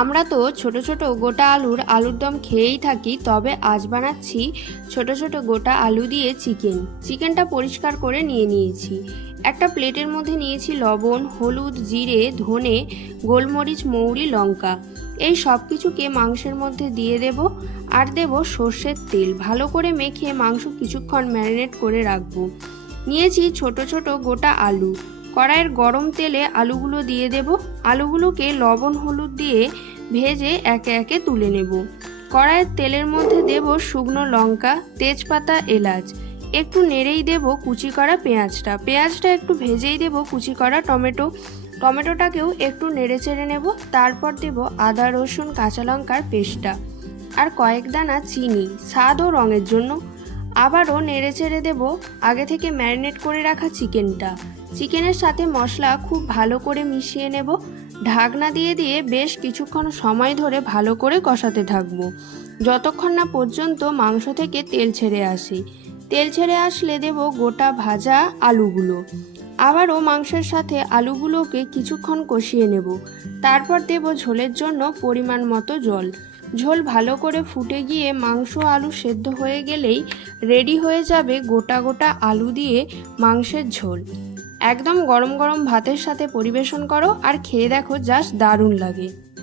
আমরা তো ছোট ছোট গোটা আলুর দম খেয়েই থাকি, তবে আজ বানাচ্ছি ছোট ছোট গোটা আলু দিয়ে চিকেনটা পরিষ্কার করে নিয়েছি। একটা প্লেটের মধ্যে নিয়েছি লবণ, হলুদ, জিরে, ধনে, গোলমরিচ, মৌরি, লঙ্কা। এই সব কিছুকে মাংসের মধ্যে দিয়ে দেব আর দেব সর্ষের তেল। ভালো করে মেখে মাংস কিছুক্ষণ ম্যারিনেট করে রাখবো। নিয়েছি ছোট ছোট গোটা আলু। কড়াইয়ের গরম তেলে আলুগুলো দিয়ে দেব। আলুগুলোকে লবণ হলুদ দিয়ে ভেজে একে একে তুলে নেব। কড়াইয়ের তেলের মধ্যে দেব শুকনো লঙ্কা, তেজপাতা, এলাচ। একটু নেড়েই দেব কুচি করা পেঁয়াজটা একটু ভেজেই দেব কুচি করা টমেটোটাকেও একটু নেড়ে চেড়ে নেব। তারপর দেব আদা, রসুন, কাঁচা লঙ্কার পেস্টটা আর কয়েক দানা চিনি স্বাদ ও রঙের জন্য। আবারও নেড়ে চেড়ে দেব আগে থেকে ম্যারিনেট করে রাখা চিকেনের সাথে মশলা খুব ভালো করে মিশিয়ে নেব। ঢাকনা দিয়ে বেশ কিছুক্ষণ সময় ধরে ভালো করে কষাতে থাকবো, যতক্ষণ না পর্যন্ত মাংস থেকে তেল ছেড়ে আসে। তেল ছেড়ে আসলে দেব গোটা ভাজা আলুগুলো। আবারও মাংসের সাথে আলুগুলোকে কিছুক্ষণ কষিয়ে নেব। তারপর দেব ঝোলের জন্য পরিমাণ মতো জল। ঝোল ভালো করে ফুটে গিয়ে মাংস আলু সেদ্ধ হয়ে গেলেই রেডি হয়ে যাবে গোটা গোটা আলু দিয়ে মাংসের ঝোল। একদম গরম গরম ভাতের সাথে পরিবেশন করো আর খেয়ে দেখো, জাস্ট দারুণ লাগে।